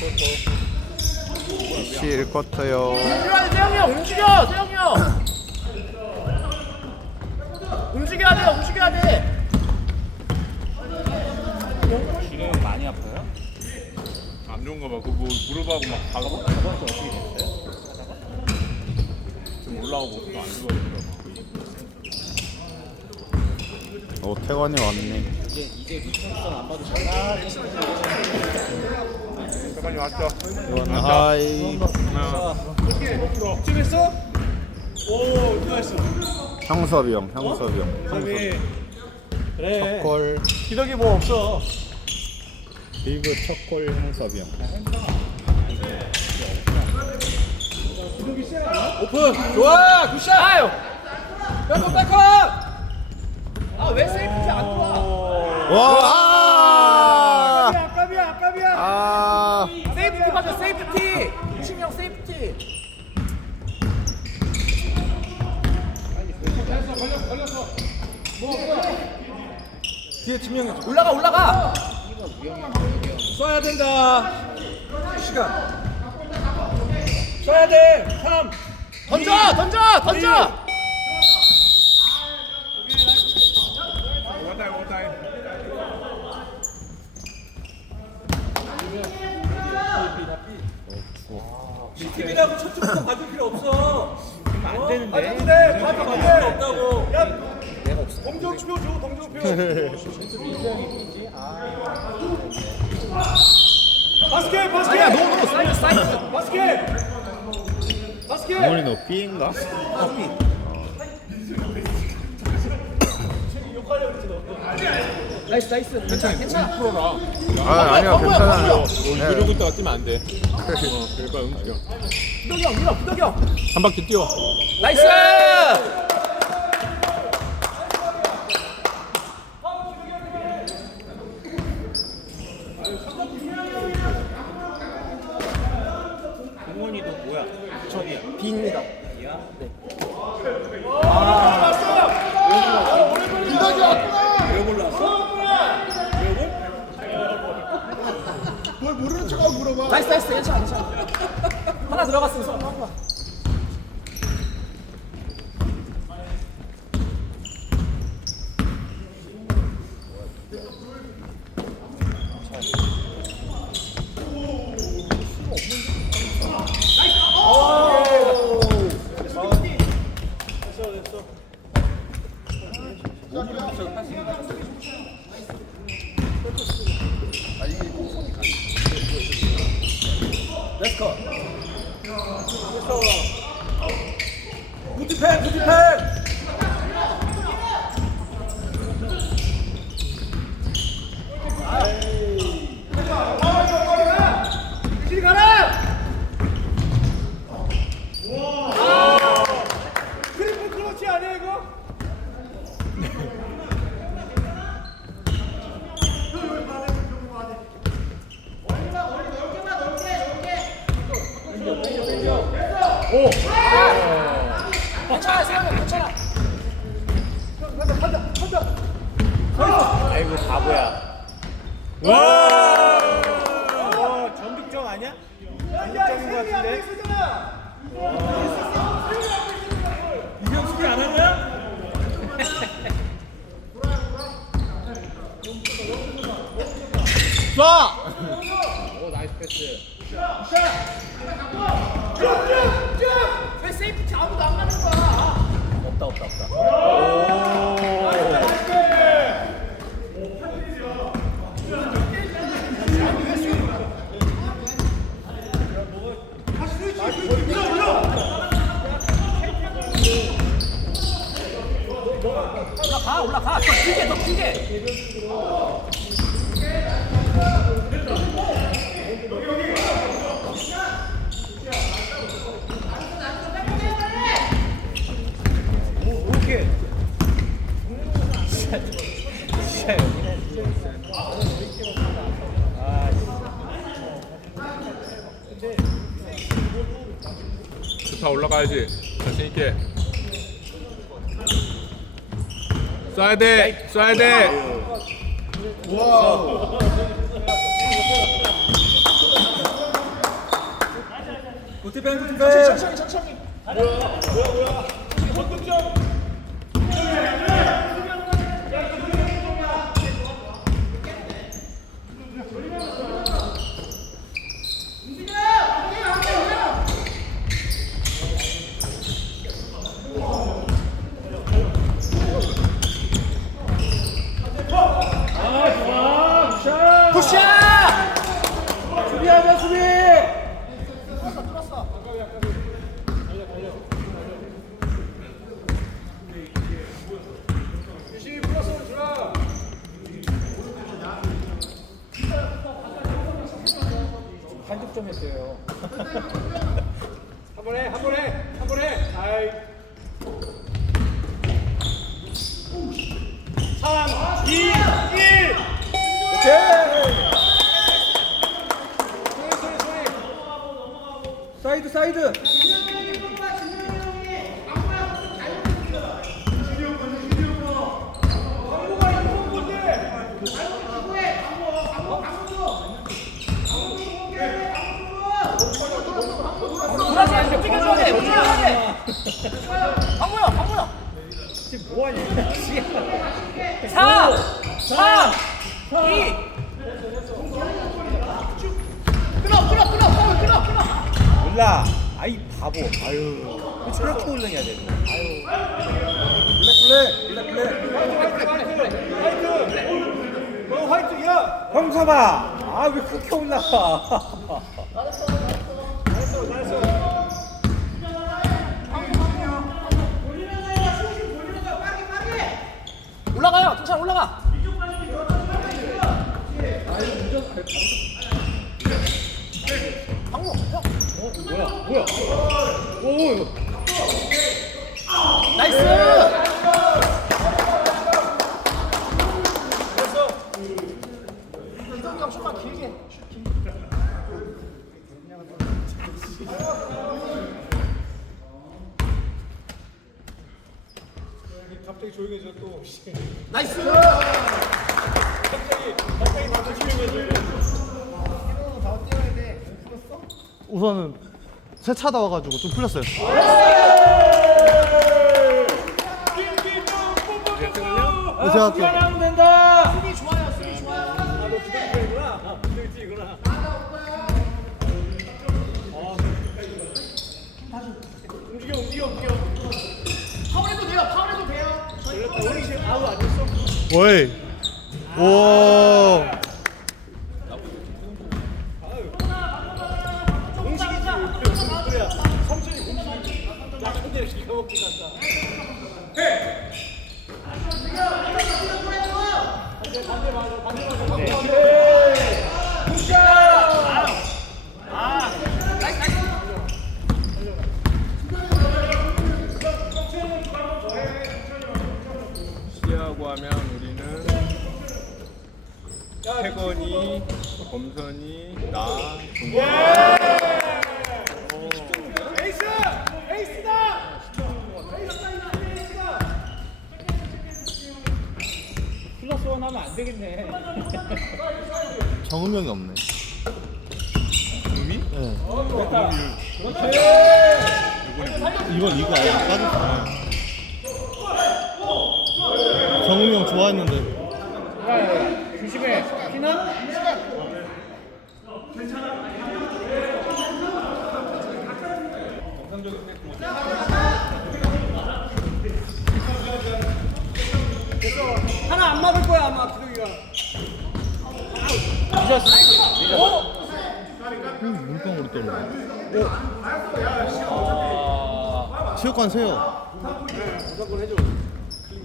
DC 1쿼터요. 움직여야 돼 세영이 형 움직여 세영이 형 움직여야 돼 움직여야 돼 지금 많이 아파요? 안 좋은가 봐. 그거 무릎하고 막 가고 주 어떻게 됐어요? 좀 올라오고 또안 좋아지더라고. 오 태관이 왔네. 이제 이제 리턴성 안 봐도 잘 잠깐만 왔죠. 태관 하이. 쯤했어? 오, 나이스. 형섭이 형, 형섭이 형. 형섭. 그래. 첫골 기덕이 뭐 없어. 리그 첫골 형섭이 형. 오픈. 좋아. 굿샷. 아유 백업 백업. 아왜 세이프티 안 좋아 와! 아깝이야, 아깝이야. 아! 세이프티 맞아 세이프티 세이프티 뒤에 팀명이 올라가 올라가 쏴야 된다. 시간. 쏴야 돼. 3. 던져 던져 던져 점부터 봐줄 필요 없어. 안 되는데. 봐줘도 돼. 봐줘도 필요 없다고. 야. 동정표 줘. 동정표. 바스켓 바스켓. 아니야 노노 사이드 사이드 바스켓. 바스켓. 어머니 너 B인가? 나이스 나이스 괜찮아 괜찮아 아 아니야 괜찮아요. 이러고 네. 있다가 뛰면 안 돼. 어, 그러니까 움직여. 부덕이 형 밀어 부덕이 형 한 바퀴 뛰어. 나이스 동원이도 뭐야? 저기야. B입니다 야. 왜 몰랐어? 나이스 나이스 괜찮아 괜찮아 하나 들어갔으면 서 하나 렛츠고. 부티팩 부티팩. 길 가라. 트리플 클러치 아니야 이거? 괜찮아 세영이 괜찮아 아이고 바보야. 와. 어, 전득점 아니야? 전득점인 것 같은데. 이경 수비 안 하냐? 왜 세이프티 아무도 안 가는 거야 없다 없다 없다. 다 올라가야지. 자신 있게. 쏴야 돼. 쏴야 돼. 구티팬 구티팬. 창창이 창창이. 뭐야 뭐야 뭐야. 헌금 좀. 사이드, 강무야 강무야 지금 뭐 하냐? 4 3 2 끊어 끊어 끊어 파울 끊어 끊어 몰라. 아이 바보. 아유. 왜 저렇게 올라야 되는 거야? 아유. 블랙, 블랙, 블랙. 화이트, 화이트, 화이트. 야. 형사봐. 아왜 그렇게 올라가? 올라가요 천천히 올라가 강무 형 뭐야? 뭐야? 오. 나이스 갑자기 조용해져 또. 나이스 우선은 세차다 와가지고 좀 풀렸어요. 네, 제가 또. 아. 파울해도 돼요 파울해도 돼요 저희 파울 아웃 아니었어? 오이 오 공식이지. 그래야. 삼촌이 공식이지. 나 간다. 시하고 하면 우리는 태건이, 검선이, 나, 종현 에이스! 에이스다! 플러스 원 하면 안 되겠네. 정은명이 없네. 의미? 네. 누구니? 이건 이거 아예 빠졌어. 정은명 좋아했는데 야, 조심해. 피나? 하나 안 막을 거야, 아마 기동이가. 물방울이 떨어져. 체육관 세요.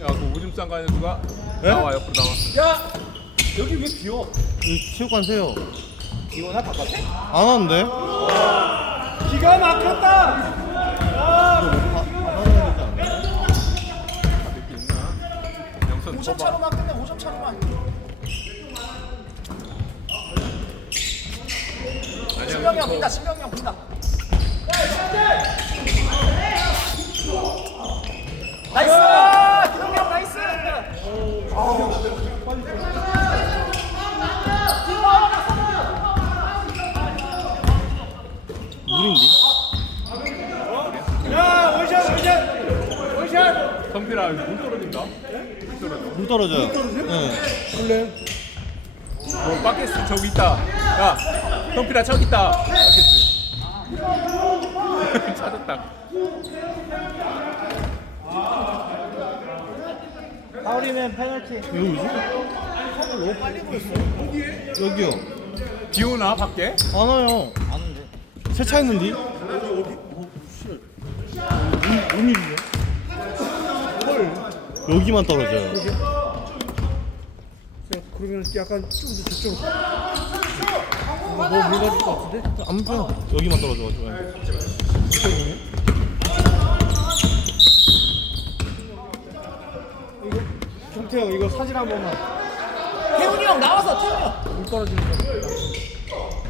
야, 그 오줌 싼거 아니야 누가? 예? 나와 옆으로 나와. 야! 여기 왜 비어? 이 체육관 세요. 기원아 바깥에? 안 하는데? 기가 막혔다! 이렇게 있나? 영선 5점 줘봐. 차로만 끝내 5점 차로만 신명이 형 빈다 신명이 형 빈다 나이스! 기동력 나이스! 물인데? 야, 원샷, 원샷! 원샷! 성필아, 물 떨어진다? 물 떨어져요. 네. 원래 뭐, 어, 빠켓스 저기 있다. 야, 성필아 저기 있다. 빠켓스. 네. 찾았다. 파울이면 페널티. 여기지? 너무 빨리 보였어. 여기요. 비 오나 밖에? 안 와요. 아는데. 세차했는데? 여기만 떨어져요. 그러면 약간 좀 더 저쪽 너무 물맞을 것 같은데? 안 보여. 여기만 떨어져가지고. 경 태형 이거 사진 한 번만. 태훈이 형 나와서 태훈이 형. 물 떨어지는 거.